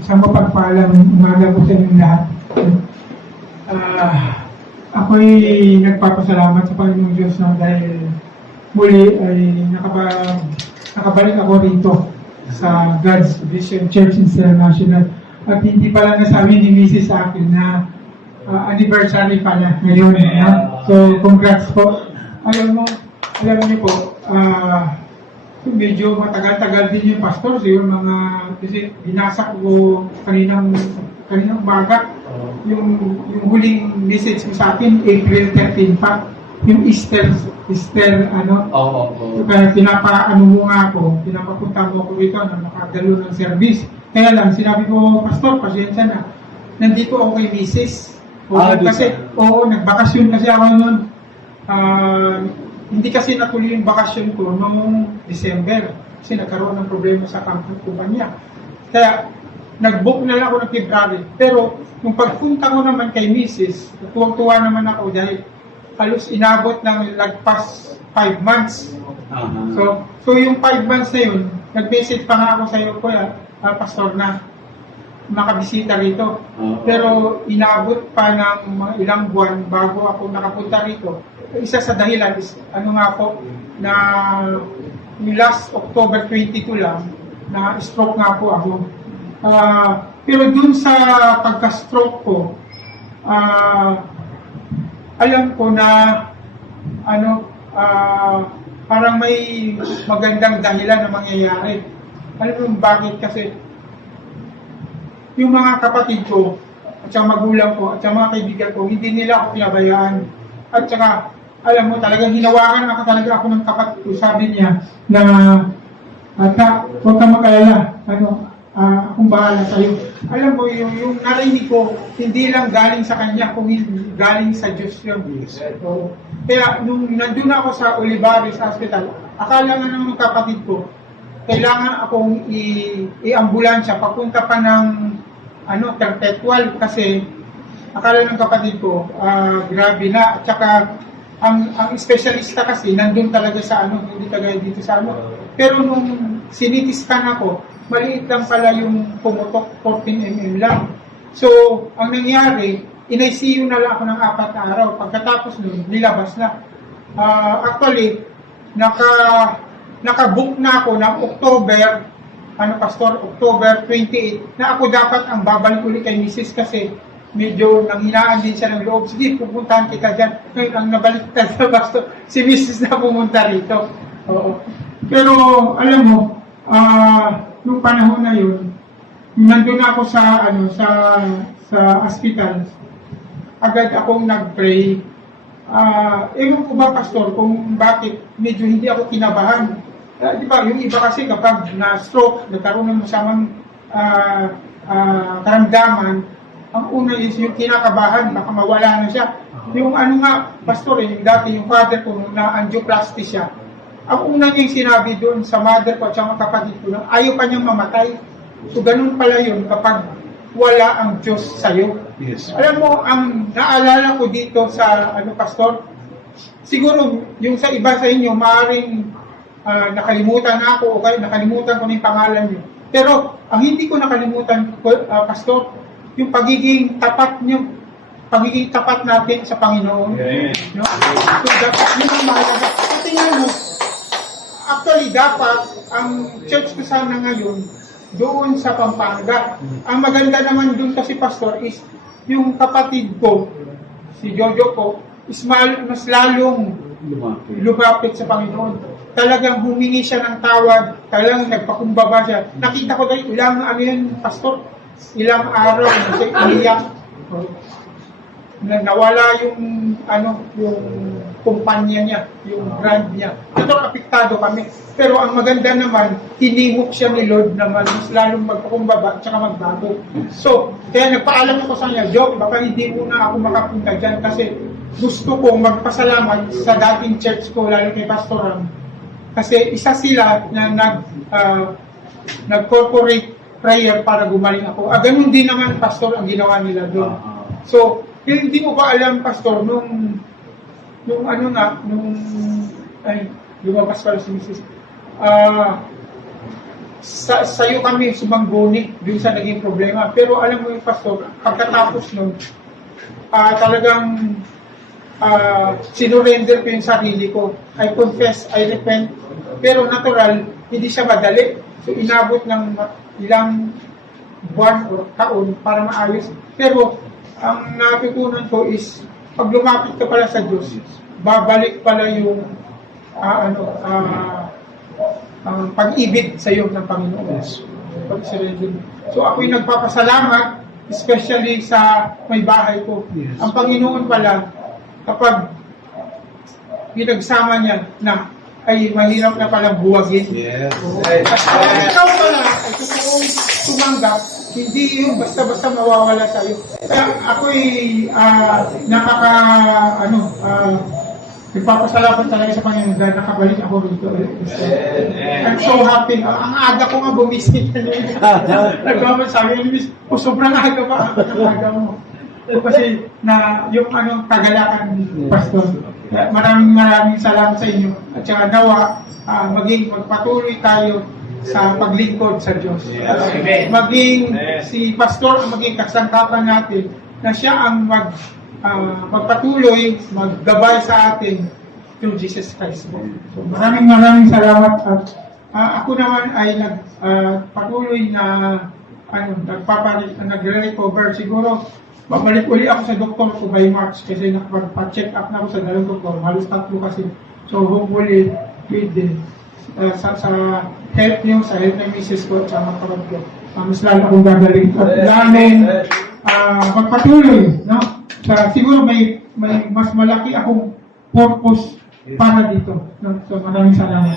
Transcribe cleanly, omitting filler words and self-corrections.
Isang mapagpalang umaga po sa inyong lahat. Ako'y nagpapasalamat sa Panginoong Diyos na dahil muli ay nakabalik ako rito sa God's Vision Church International. At hindi pala nasabi ni Mrs. sa akin na anniversary pala ngayon. So, congrats po. Alam niyo po, medyo matagal-tagal din yung pastor. So, yung mga, kasi binasa ko kaninang umaga, yung huling message mo sa akin, April 13 pa, yung Easter, kaya pinapaano mo nga ako, pinapapunta mo ko rito na makagalo ng service. Kaya lang, sinabi ko, pastor, pasensya na, nandito ako kay Mrs. Nagbakasyon kasi ako noon. Hindi kasi natuloy yung bakasyon ko noong December kasi nagkaroon ng problema sa kumpanya. Kaya nag-book na lang ako ng February. Pero nung pagpunta ko naman kay Mrs., tuwang-tuwa naman ako dahil halos inabot ng lagpas 5 months. So yung 5 months na yun, nag-message pa nga ako sa iyo, Kuya, pastor na makabisita rito. Pero inabot pa ng mga ilang buwan bago ako nakapunta rito. Isa sa dahilan is, na last October 22 lang, na stroke nga po ako. Pero dun sa pagka-stroke ko, alam ko na, parang may magandang dahilan na mangyayari. Alam mo bakit? Kasi, yung mga kapatid ko, at saka magulang ko, at saka mga kaibigan ko, hindi nila ako pinabayaan. At saka, alam mo, talagang hinawakan ako ng kapatid ko. Sabi niya na, huwag kang mag-alala, akong bahala sa'yo. Alam mo, yung narinig ko, hindi lang galing sa kanya, kung galing sa Diyos yun. So, kaya, nung nandun ako sa Olivares Hospital, akala nga ng kapatid ko, kailangan akong i-ambulansya, papunta pa ng Perpetual, kasi akala ng kapatid ko, grabe na, at saka, ang specialista kasi nandun talaga sa hindi kagaya dito sa Pero nung sinitiskan ako, maliit lang pala yung pumutok, 14 mm lang. So, ang nangyari, in-ICU na lang ako ng 4 na araw. Pagkatapos nun, nilabas na. Actually, naka-book na ako ng October 28, na ako dapat ang babalik ulit kay Mrs. kasi medyo nanghinaan din siya ng loob. Sige, pupuntahan kita dyan. Ngayon, ang nabaliktad na pastor, si Mrs. na pumunta rito. Oo. Pero, alam mo, nung panahon na yun, nandun ako sa hospital, agad akong nag-pray. Ewan ko ba, pastor, kung bakit medyo hindi ako kinabahan. Di ba, yung iba kasi kapag na-stroke, nagkaroon ng masamang karamdaman, ang una is yung kinakabahan, baka mawala na siya. Yung pastor, yung dati, yung father ko, na angioplasty siya, ang una niyang sinabi doon sa mother ko at sa mga kapatid ko, na ayaw pa niyang mamatay. So, ganun pala yun kapag wala ang Diyos sa'yo. Yes. Alam mo, ang naalala ko dito sa, pastor, siguro, yung sa iba sa inyo, maaaring nakalimutan na ako o nakalimutan ko na yung pangalan niyo. Pero, ang hindi ko nakalimutan, pastor, yung pagiging tapat natin sa Panginoon. Yeah. No? So, dapat yun ang mahalaga. So, tingnan mo, actually, dapat, ang church ko sana ngayon, doon sa Pampanga. Ang maganda naman doon kasi, pastor, is yung kapatid ko, si Jojo ko, is mas lalong lumapit sa Panginoon. Talagang humingi siya ng tawad, talagang nagpakumbaba siya. Nakita ko tayo, pastor, ilang araw na siya iniyak. Nawala yung kumpanya niya, yung brand niya. Ito, apektado kami. Pero ang maganda naman, tinimok siya ni Lord naman, mas lalong magpakumbaba at saka magbago. So, kaya nagpaalam ako sa kanya, Joe, baka hindi muna ako makapunta dyan kasi gusto kong magpasalamat sa dating church ko, lalo kay Pastor Ram. Kasi isa sila na nag-corporate prayer para gumaling ako. Ganun din naman, pastor, ang ginawa nila doon. So, hindi mo ba alam, pastor, nung lumabas pala si Mrs. sa'yo kami sumangguni dun sa naging problema. Pero alam mo yung pastor, pagkatapos nun, talagang sinurrender ko yung sarili ko. I confess, I repent. Pero natural, hindi siya madali. So inabot ng ilang buwan o taon para maayos. Pero ang natutunan ko is, pag lumapit ka pala sa Diyos, babalik pala yung ang pag-ibig sa iyo ng Panginoon. So ako'y nagpapasalamat, especially sa may bahay ko. Yes. Ang Panginoon pala, kapag pinagsama niya na ay mahirap na palang buwagin. Yes. At kapag ikaw pala ay totoong tumanggap, hindi yung basta-basta mawawala sa iyo. Kaya ako'y nagpapasalamat talaga sa Panginoon dahil nakabalik ako rito. I'm so happy. Ang aga ko nga bumisik. Nagpapasalamat sabi, sobrang aga pa. Ang aga mo. Kasi yung tagalakan ni Pastor. Maraming salamat sa inyo. At saka nawa, magpatuloy tayo sa paglingkod sa Diyos. Maging si Pastor ang maging kasangkapan natin na siya ang magpatuloy, maggabay sa atin through Jesus Christ. So, maraming salamat at ako naman ay patuloy na nagre-recover. Siguro, babalik uli ako sa doktor ko by March kasi nakapag-check up na ako sa dalawang doktor. Halos 3 kasi. So, hopefully, with sa health niyo, sa health ng misis ko at sa mga kapatid ko. Mas lalo akong gagaling. At lalong magpatuloy, no? Siguro may mas malaki akong purpose para dito. No? So maraming salamat.